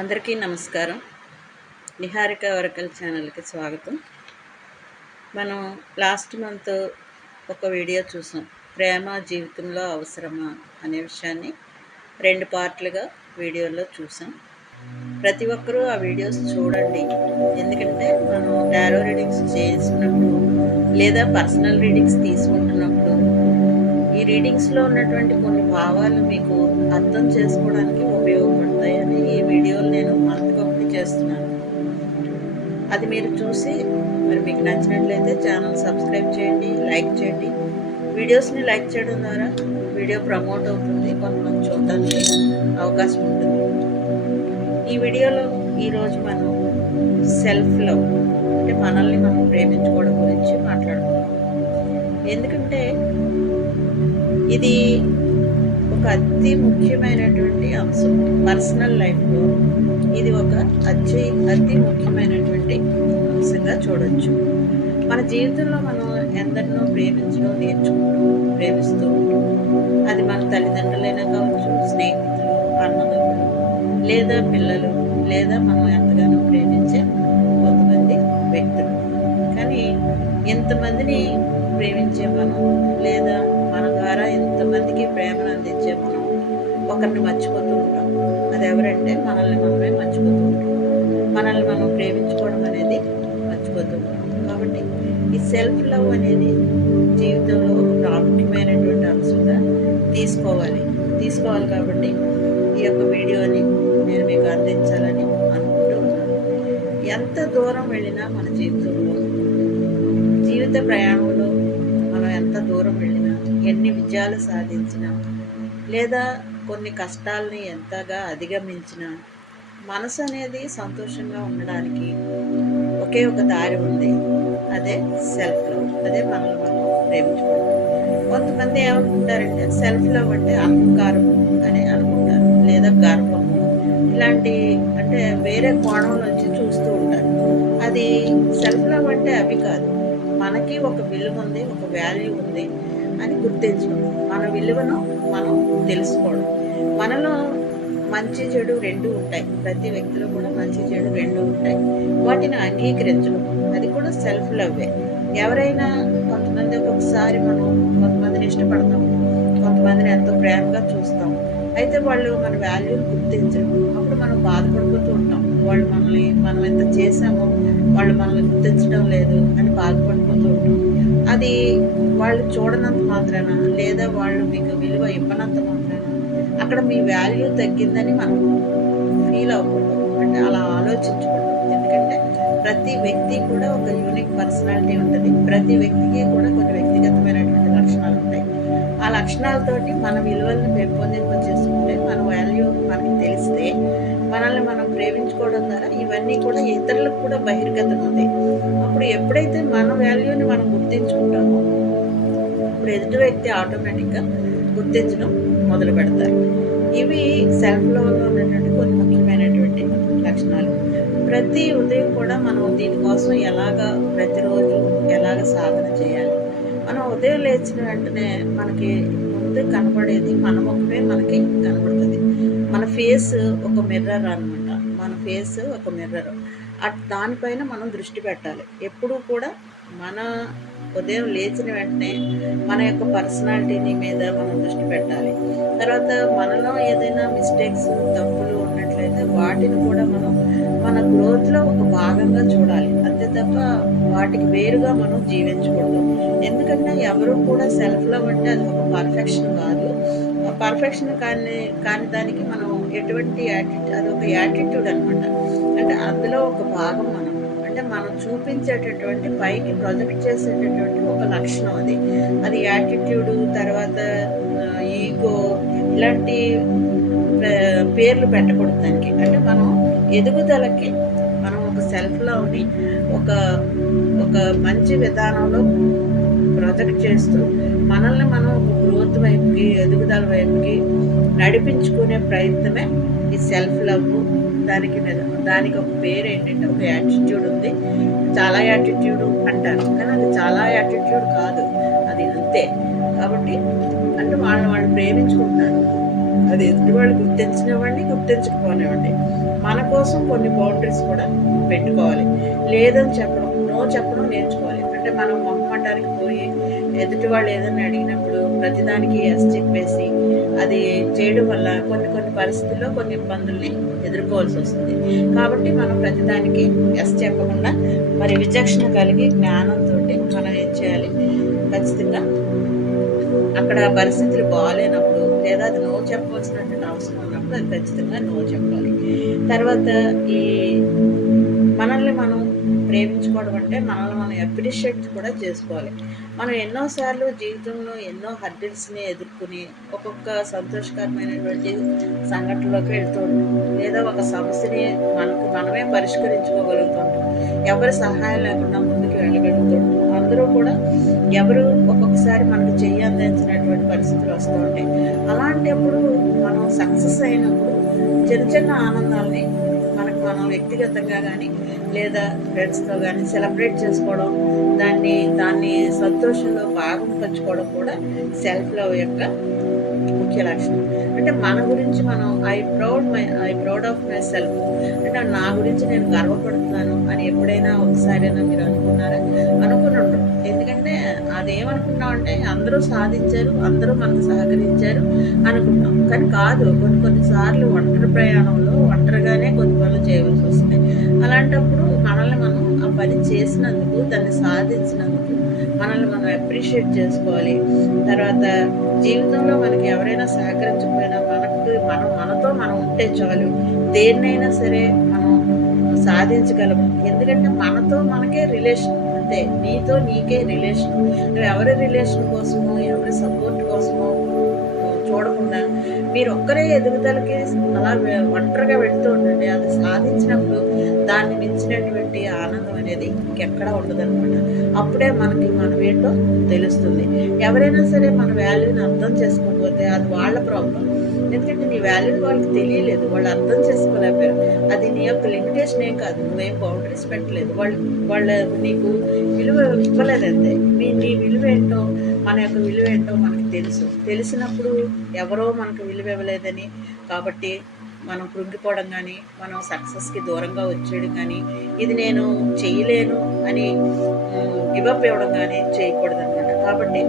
అందరికీ నమస్కారం. నిహారిక వరకల్ ఛానల్కి స్వాగతం. మనం లాస్ట్ మంత్ ఒక వీడియో చూసాం. ప్రేమ జీవితంలో అవసరమా అనే విషయాన్ని రెండు పార్ట్లుగా వీడియోలో చూసాం. ప్రతి ఒక్కరూ ఆ వీడియోస్ చూడండి. ఎందుకంటే మనం టారో రీడింగ్స్ చేసినప్పుడు లేదా పర్సనల్ రీడింగ్స్ తీసుకుంటున్నప్పుడు రీడింగ్స్లో ఉన్నటువంటి కొన్ని భావాలు మీకు అర్థం చేసుకోవడానికి ఉపయోగపడతాయని ఈ వీడియోలు నేను మంత్కొకటి చేస్తున్నాను. అది మీరు చూసి మరి మీకు నచ్చినట్లయితే ఛానల్ సబ్స్క్రైబ్ చేయండి లైక్ చేయండి. వీడియోస్ని లైక్ చేయడం ద్వారా వీడియో ప్రమోట్ అవుతుంది కొంతమంది చూడడానికి అవకాశం ఉంటుంది. ఈ వీడియోలో ఈరోజు మనం సెల్ఫ్ లవ్ అంటే మనల్ని మనం ప్రేమించుకోవడం గురించి మాట్లాడుకుందాం. ఎందుకంటే ఇది ఒక అతి ముఖ్యమైనటువంటి అంశం. పర్సనల్ లైఫ్లో ఇది ఒక అతి అతి ముఖ్యమైనటువంటి అంశంగా చూడవచ్చు మన జీవితంలో మనం ఎందరినో ప్రేమించడం నేర్చుకుంటూ ప్రేమిస్తూ ఉంటాం. అది మన తల్లిదండ్రులైనా కావచ్చు స్నేహితులు అన్నదమ్ములు లేదా పిల్లలు లేదా మనం ఎంతగానో ప్రేమించే కొంతమంది వ్యక్తులు. కానీ ఎంతమందిని సెల్ఫ్ లవ్ అనేది జీవితంలో ఒక ప్రాముఖ్యమైనటువంటి అంశంగా తీసుకోవాలి. తీసుకోవాలి కాబట్టి ఈ యొక్క వీడియోని నేను మీకు అందించాలని అనుకుంటూ ఉన్నాను. ఎంత దూరం వెళ్ళినా మన జీవితంలో జీవిత ప్రయాణంలో మనం ఎంత దూరం వెళ్ళినా ఎన్ని విజయాలు సాధించినా లేదా కొన్ని కష్టాలని ఎంతగా అధిగమించినా మనసు అనేది సంతోషంగా ఉండడానికి ఒకే ఒక దారి ఉంది. అదే సెల్ఫ్ లవ్ అదే మనల్ని మనం ప్రేమించుకోవడం. కొంతమంది ఏమనుకుంటారంటే సెల్ఫ్ లవ్ అంటే అహంకారం అని అనుకుంటారు లేదా గర్వము ఇలాంటి అంటే వేరే కోణంలోంచి చూస్తూ ఉంటారు. అది సెల్ఫ్ లవ్ అంటే అవి కాదు. మనకి ఒక విలువ ఉంది ఒక వాల్యూ ఉంది అని గుర్తించడం. మన విలువను మనం తెలుసుకోవడం. మనలో మంచి చెడు రెండు ఉంటాయి. ప్రతి వ్యక్తిలో కూడా మంచి చెడు రెండు ఉంటాయి. వాటిని అంగీకరించడం. కూడా సెల్ఫ్ లవ్వే ఎవరైనా కొంతమంది ఒక్కొక్కసారి మనం కొంతమందిని ఇష్టపడతాం కొంతమందిని ఎంతో ప్రేమగా చూస్తాం. అయితే వాళ్ళు మన వాల్యూని గుర్తించరు. అప్పుడు మనం బాధపడిపోతూ ఉంటాం. వాళ్ళు మనల్ని మనం ఎంత చేసామో వాళ్ళు మనల్ని గుర్తించడం లేదు అని బాధపడిపోతూ ఉంటాం. అది వాళ్ళు చూడనంత మాత్రాన లేదా వాళ్ళు మీకు విలువ ఇవ్వనంత మాత్రాన అక్కడ మీ వాల్యూ తగ్గిందని మనం ఫీల్ అవ్వకూడదు. అంటే అలా ఆలోచించకూడదు. ప్రతి వ్యక్తి కూడా ఒక యూనిక్ పర్సనాలిటీ ఉంటుంది. ప్రతి వ్యక్తికి కూడా కొన్ని వ్యక్తిగతమైనటువంటి లక్షణాలు ఉంటాయి. ఆ లక్షణాలతోటి మన విలువలను పెంపొందింప చేసుకుంటే మన వాల్యూ మనకి తెలిస్తే మనల్ని మనం ప్రేమించుకోవడం ద్వారా ఇవన్నీ కూడా ఇతరులకు కూడా బహిర్గతం అవుతాయి. అప్పుడు ఎప్పుడైతే మన వాల్యూని మనం గుర్తించుకుంటామో అప్పుడు ఎదుటి వ్యక్తి ఆటోమేటిక్గా గుర్తించడం మొదలు పెడతారు ఇవి సెల్ఫ్ లవ్లో ఉన్నటువంటి కొన్ని ముఖ్యమైనటువంటి లక్షణాలు. ప్రతి ఉదయం కూడా మనం దీనికోసం ఎలాగ ప్రతిరోజు ఎలాగ సాధన చేయాలి? మనం ఉదయం లేచిన వెంటనే మనకి ముందు కనపడేది మన ముఖమే మనకి కనపడుతుంది. మన ఫేస్ ఒక మిర్రర్ అనమాట మన ఫేస్ ఒక మిర్రర్. అట్ దానిపైన మనం దృష్టి పెట్టాలి. ఎప్పుడూ కూడా మన ఉదయం లేచిన వెంటనే మన యొక్క పర్సనాలిటీని మీద మనం దృష్టి పెట్టాలి. తర్వాత మనలో ఏదైనా మిస్టేక్స్ తప్పులు చేసినట్లయితే వాటిని కూడా మనం మన గ్రోత్లో ఒక భాగంగా చూడాలి. అంతే తప్ప వాటికి వేరుగా మనం జీవించకూడదు. ఎందుకంటే ఎవరు కూడా సెల్ఫ్ లవ్ అంటే అది ఒక పర్ఫెక్షన్ కాదు. పర్ఫెక్షన్ కాని కాని దానికి మనం ఎటువంటి యాటిట్యూడ్ అది ఒక యాటిట్యూడ్ అనమాట అంటే అందులో ఒక భాగం మనం. అంటే మనం చూపించేటటువంటి పైకి ప్రొజెక్ట్ చేసేటటువంటి ఒక లక్షణం అది. అది యాటిట్యూడ్ తర్వాత ఈగో ఇలాంటి పేర్లు పెట్టకూడదు దానికి. అంటే మనం ఎదుగుదలకి మనం ఒక సెల్ఫ్ లవ్ని ఒక ఒక మంచి విధానంలో ప్రొజెక్ట్ చేస్తూ మనల్ని మనం ఒక గ్రోత్ వైపుకి ఎదుగుదల వైపుకి నడిపించుకునే ప్రయత్నమే ఈ సెల్ఫ్ లవ్ దానికి దానికి ఒక పేరు ఏంటంటే ఒక యాటిట్యూడ్ ఉంది. చాలా యాటిట్యూడ్ అంటారు. కానీ అది చాలా యాటిట్యూడ్ కాదు. అది అంతే. కాబట్టి అంటే వాళ్ళని వాళ్ళు ప్రేమించుకుంటారు. అది ఎదుటివాళ్ళు గుర్తించినవ్వండి గుర్తించకపోనివ్వండి. మన కోసం కొన్ని బౌండరీస్ కూడా పెట్టుకోవాలి. లేదని చెప్పడం నో చెప్పడం నేర్చుకోవాలి. అంటే మనం మొహమాటానికి పోయి ఎదుటి వాళ్ళు ఏదైనా అడిగినప్పుడు ప్రతిదానికి ఎస్ చెప్పేసి అది చేయడం వల్ల కొన్ని కొన్ని పరిస్థితుల్లో కొన్ని ఇబ్బందుల్ని ఎదుర్కోవాల్సి వస్తుంది. కాబట్టి మనం ప్రతిదానికి ఎస్ చెప్పకుండా మరి విచక్షణ కలిగి జ్ఞానంతో మనం ఏం చేయాలి? ఖచ్చితంగా అక్కడ పరిస్థితులు బాగాలేనప్పుడు అది ఖచ్చితంగా నో చెప్పాలి. తర్వాత ఈ మనల్ని మనం ప్రేమించుకోవడం అంటే మనల్ని మనం అప్రిషియేట్ కూడా చేసుకోవాలి. మనం ఎన్నోసార్లు జీవితంలో ఎన్నో హర్డిల్స్ని ఎదుర్కొని ఒక్కొక్క సంతోషకరమైనటువంటి సంఘటనలోకి వెళ్తూ లేదా ఒక సమస్యని మనకు మనమే పరిష్కరించుకోగలుగుతుంటాం ఎవరి సహాయం లేకుండా ముందుకు వెళ్ళగలుగుతుంటాం అందరూ కూడా ఎవరు ఒక్కొక్కసారి మనకు చెయ్యి అందించినటువంటి పరిస్థితులు వస్తూ ఉంటాయి. అలాంటప్పుడు మనం సక్సెస్ అయినప్పుడు చిన్న చిన్న ఆనందాలని మనకు మనం వ్యక్తిగతంగా కానీ లేదా ఫ్రెండ్స్తో కానీ సెలబ్రేట్ చేసుకోవడం దాన్ని దాన్ని సంతోషంలో భాగం పంచుకోవడం కూడా సెల్ఫ్ లవ్ యొక్క ముఖ్య లక్షణం. అంటే మన గురించి మనం I proud my I proud of myself అంటే నా గురించి నేను గర్వపడుతున్నాను అని ఎప్పుడైనా ఒకసారైనా మీరు అనుకున్నారా? అనుకుని ఉండరు. ఎందుకంటే అదేమనుకున్నాం అంటే అందరూ సాధించారు అందరూ మనకు సహకరించారు అనుకుంటాం కానీ కాదు కొన్ని కొన్నిసార్లు ఒంటరి ప్రయాణంలో ఒంటరిగానే కొన్ని పనులు చేయవలసి వస్తుంది. అలాంటప్పుడు మనల్ని మనం ఆ పని చేసినందుకు దాన్ని సాధించినందుకు మనల్ని మనం అప్రిషియేట్ చేసుకోవాలి. తర్వాత జీవితంలో మనకి ఎవరైనా సహకరించకపోయినా మనకు మనం మనతో మనం ఉంటే చాలు. దేన్నైనా సరే మనం సాధించగలము. ఎందుకంటే మనతో మనకే రిలేషన్ అంతే. నీతో నీకే రిలేషన్ నువ్వు ఎవరి రిలేషన్ కోసమో ఎవరి సపోర్ట్ కోసమో చూడకుండా మీరు ఒక్కరే ఎదుగుదలకి అలా ఒంటరిగా పెడుతూ ఉండండి. అది సాధించినప్పుడు దాన్ని మించినటువంటి అనేది ఇంకెక్కడా ఉండదనమాట అప్పుడే మనకి మనం ఏంటో తెలుస్తుంది. ఎవరైనా సరే మన వాల్యూని అర్థం చేసుకోకపోతే అది వాళ్ళ ప్రాబ్లం. ఎందుకంటే నీ వాల్యూ వాళ్ళకి తెలియలేదు. వాళ్ళు అర్థం చేసుకోలేకపోయారు. అది నీ యొక్క లిమిటేషన్ ఏం కాదు. నువ్వేం బౌండరీస్ పెట్టలేదు. వాళ్ళు వాళ్ళ నీకు విలువ ఇవ్వలేదు అంతే. మీ నీ విలువ ఏంటో మన యొక్క విలువ ఏంటో మనకు తెలుసు. తెలిసినప్పుడు ఎవరో మనకు విలువ ఇవ్వలేదని. కాబట్టి మనం కృంగిపోవడం కానీ మనం సక్సెస్కి దూరంగా వచ్చేయడం కానీ ఇది నేను చేయలేను అని గివప్ ఇవ్వడం కానీ చేయకూడదు అనమాట కాబట్టి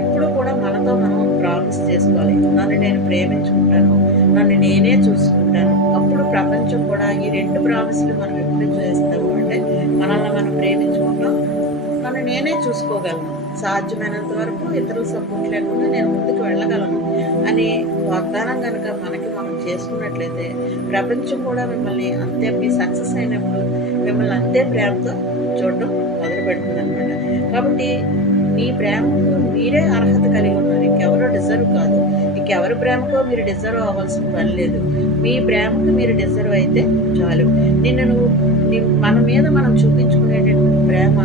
ఎప్పుడు కూడా మనతో మనం ప్రామిస్ చేసుకోవాలి. నన్ను నేను ప్రేమించుకుంటాను నన్ను నేనే చూసుకుంటాను. అప్పుడు ప్రపంచం కూడా ఈ రెండు ప్రామిస్లు మనం ఎప్పుడు చేస్తాము అంటే మనల్ని మనం ప్రేమించుకుంటాం నన్ను నేనే చూసుకోగలను. సాధ్యమైనంత వరకు ఇతరుల సపోర్ట్ లేకుండా నేను ముందుకు వెళ్ళగలను అని వాగ్దానం కనుక మనకి మనం చేసుకున్నట్లయితే ప్రపంచం కూడా మిమ్మల్ని అంతే మీ సక్సెస్ అయినప్పుడు మిమ్మల్ని అంతే ప్రేమతో చూడడం మొదలు పెడుతుంది అనమాట కాబట్టి మీ ప్రేమకు మీరే అర్హత కలిగి ఉన్నారు ఇంకెవరో డిజర్వ్ కాదు. ఇంకెవరి ప్రేమకో మీరు డిజర్వ్ అవ్వాల్సిన పని లేదు. మీ ప్రేమకు మీరు డిజర్వ్ అయితే చాలు. నిన్ను నువ్వు మన మీద మనం చూపించుకునేటటువంటి ప్రేమ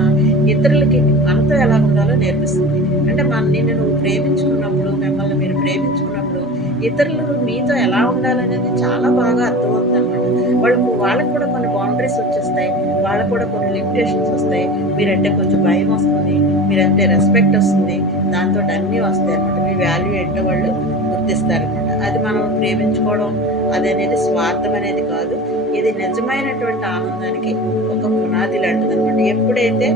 ఇతరులకి మనతో ఎలా ఉండాలో నేర్పిస్తుంది. అంటే మన నిన్ను నువ్వు ప్రేమించుకున్నప్పుడు మిమ్మల్ని మీరు ప్రేమించుకున్నప్పుడు ఇతరులు మీతో ఎలా ఉండాలనేది చాలా బాగా అర్థమవుతుంది అనమాట వాళ్ళకు వాళ్ళకు కూడా కొన్ని బౌండరీస్ వచ్చేస్తాయి. వాళ్ళకు కూడా కొన్ని లిమిటేషన్స్ వస్తాయి. మీరంటే కొంచెం భయం వస్తుంది. మీరంటే రెస్పెక్ట్ వస్తుంది. దాంతో అన్నీ వస్తాయి అనమాట మీ వాల్యూ ఏంటో వాళ్ళు గుర్తిస్తారనమాట అది మనం ప్రేమించుకోవడం అది అనేది స్వార్థం అనేది కాదు. ఇది నిజమైనటువంటి ఆనందానికి ఒక పునాది లాంటిది అనమాట ఎప్పుడైతే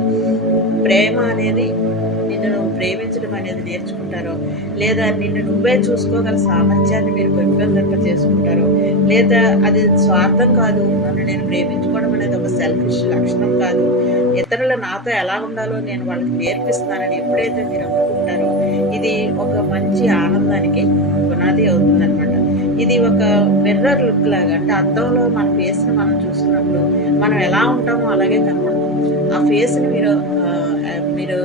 ప్రేమ అనేది నిన్ను నువ్వు ప్రేమించడం అనేది నేర్చుకుంటారో లేదా నిన్ను నువ్వే చూసుకోగల సామర్థ్యాన్ని మీరు పెంపొందింప చేసుకుంటారో లేదా అది స్వార్థం కాదు నన్ను నేను ప్రేమించుకోవడం అనేది ఒక సెల్ఫిష్ లక్షణం కాదు ఇతరులు నాతో ఎలా ఉండాలో నేను వాళ్ళకి నేర్పిస్తున్నానని ఎప్పుడైతే మీరు అనుకుంటారో ఇది ఒక మంచి ఆనందానికి పునాది అవుతుందన్నమాట. ఇది ఒక మిర్రర్ లుక్ లాగా అంటే అద్దంలో మన ఫేస్ని మనం చూసుకున్నప్పుడు మనం ఎలా ఉంటామో అలాగే కనపడతాం ఆ ఫేస్ని మీరు మీరు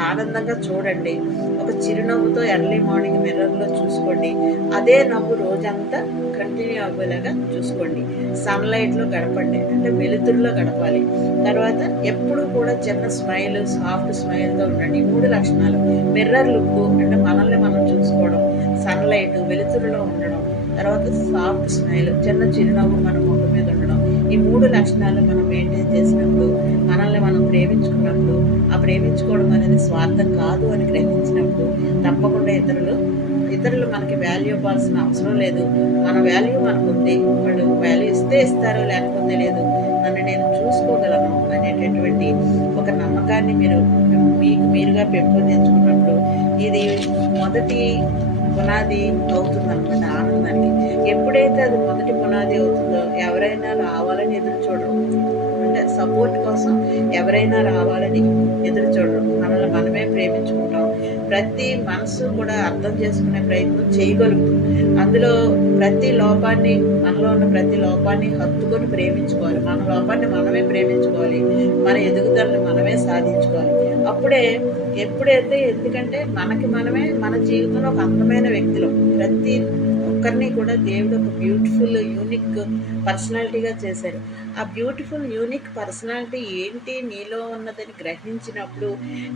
ఆనందంగా చూడండి. ఒక చిరునవ్వుతో ఎర్లీ మార్నింగ్ మిర్రర్లో చూసుకోండి. అదే నవ్వు రోజంతా కంటిన్యూ అవ్వేలాగా చూసుకోండి. సన్లైట్లో గడపండి. అంటే వెలుతురులో గడపాలి. తర్వాత ఎప్పుడు కూడా చిన్న స్మైల్ సాఫ్ట్ స్మైల్తో ఉండండి. మూడు లక్షణాలు. మిర్రర్ లుక్ అంటే మనల్ని మనం చూసుకోవడం సన్లైట్ వెలుతురులో ఉండడం తర్వాత సాఫ్ట్ స్మైల్ చిన్న చిరునవ్వు మన ముఖం మీద ఈ మూడు లక్షణాలు మనం మెయింటైన్ చేసినప్పుడు మనల్ని మనం ప్రేమించుకున్నప్పుడు ఆ ప్రేమించుకోవడం అనేది స్వార్థం కాదు అని గ్రహించినప్పుడు తప్పకుండా ఇతరులు ఇతరులు మనకి వాల్యూ ఇవ్వాల్సిన అవసరం లేదు. మన వాల్యూ మనకు ఉంది వాళ్ళు వాల్యూ ఇస్తే ఇస్తారు లేకపోతే లేదు నన్ను నేను చూసుకోగలను అనేటటువంటి ఒక నమ్మకాన్ని మీరు మీకు మీరుగా పెంపొందించుకున్నప్పుడు ఇది మొదటి పునాది అవుతుందన్నమాట ఆనందానికి. ఎప్పుడైతే అది మొదటి పునాది అవుతుందో ఎవరైనా రావాలని ఎదురు చూడరు. అంటే సపోర్ట్ కోసం ఎవరైనా రావాలని ఎదురు చూడరు. మనల్ని మనమే ప్రేమించుకుంటాం. ప్రతి మనసు కూడా అర్థం చేసుకునే ప్రయత్నం చేయగలుగుతాం. అందులో ప్రతి లోపాన్ని మనలో ఉన్న ప్రతి లోపాన్ని హత్తుకొని ప్రేమించుకోవాలి. మన లోపాన్ని మనమే ప్రేమించుకోవాలి. మన ఎదుగుదలను మనమే సాధించుకోవాలి. అప్పుడే ఎప్పుడైతే ఎందుకంటే మనకి మనమే మన జీవితంలో ఒక అందమైన వ్యక్తులు. ప్రతి ఒక్కరిని కూడా దేవుడు ఒక బ్యూటిఫుల్ యూనిక్ పర్సనాలిటీగా చేశారు ఆ బ్యూటిఫుల్ యూనిక్ పర్సనాలిటీ ఏంటి? నీలో ఉన్నదని గ్రహించినప్పుడు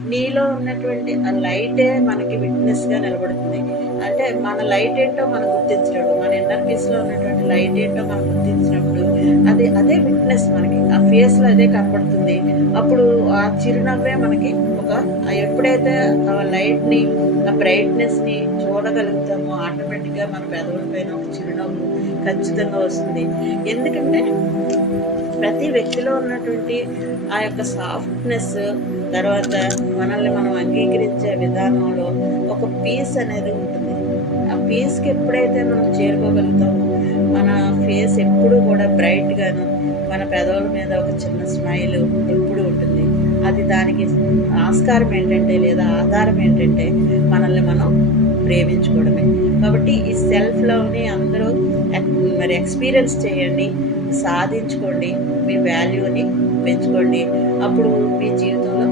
నీలో ఉన్నటువంటి ఆ లైటే మనకి విట్నెస్గా నిలబడుతుంది. అంటే మన లైట్ ఏంటో మనం గుర్తించినప్పుడు మన ఇన్నర్ పీస్లో ఉన్నటువంటి లైట్ ఏంటో మనం గుర్తించినప్పుడు అది అదే విట్నెస్ మనకి. ఆ ఫేస్లో అదే కనపడుతుంది. అప్పుడు ఆ చిరునవ్వే మనకి ఒక ఎప్పుడైతే ఆ లైట్ని ఆ బ్రైట్నెస్ని చూడగలుగుతామో ఆటోమేటిక్గా మన పెదవుల పైన ఒక చిరునవ్వు ఖచ్చితంగా వస్తుంది. ఎందుకంటే ప్రతి వ్యక్తిలో ఉన్నటువంటి ఆ యొక్క సాఫ్ట్నెస్ తర్వాత మనల్ని మనం అంగీకరించే విధానంలో ఒక పీస్ అనేది ఉంటుంది. పీస్కి ఎప్పుడైతే మనం చేరుకోగలుగుతామో మన ఫేస్ ఎప్పుడూ కూడా బ్రైట్గాను మన పెదవుల మీద ఒక చిన్న స్మైల్ ఎప్పుడు ఉంటుంది. అది దానికి ఆస్కారం ఏంటంటే లేదా ఆధారం ఏంటంటే మనల్ని మనం ప్రేమించుకోవడమే. కాబట్టి ఈ సెల్ఫ్ లవ్ని అందరూ మరి ఎక్స్పీరియన్స్ చేయండి సాధించుకోండి మీ వాల్యూని పెంచుకోండి. అప్పుడు మీ జీవితంలో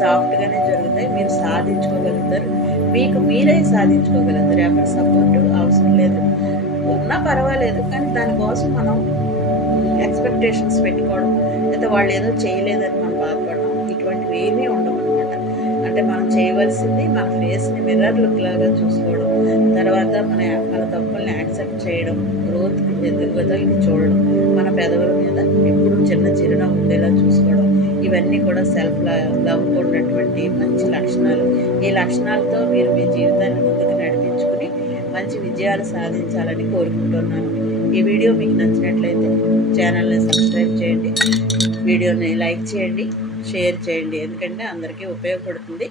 సాఫ్ట్గానే జరుగుతాయి. మీరు సాధించుకోగలుగుతారు. మీకు మీరే సాధించుకోగలుగుతారు. ఎవరి సపోర్ట్ అవసరం లేదు. ఉన్నా పర్వాలేదు. కానీ దానికోసం మనం ఎక్స్పెక్టేషన్స్ పెట్టుకోవడం లేదా వాళ్ళు ఏదో చేయలేదని మనం బాధపడడం ఇటువంటివి ఏమీ ఉండవు అనమాట అంటే మనం చేయవలసింది మన ఫేస్ని మిర్రర్ లుక్ లాగా చూసుకోవడం తర్వాత మన మన చేయడం గ్రోత్ ఎదుగుదలకి చూడడం మన పెదవుల మీద ఎప్పుడు చిన్న చిరునవ్వు ఉండేలా చూసుకోవడం ఇవన్నీ కూడా సెల్ఫ్ లవ్ ఉన్నటువంటి మంచి లక్షణాలు. ఈ లక్షణాలతో మీరు మీ జీవితాన్ని ముందుకు నడిపించుకుని మంచి విజయాలు సాధించాలని కోరుకుంటున్నాను. ఈ వీడియో మీకు నచ్చినట్లయితే ఛానల్ని సబ్స్క్రైబ్ చేయండి వీడియోని లైక్ చేయండి షేర్ చేయండి. ఎందుకంటే అందరికీ ఉపయోగపడుతుంది.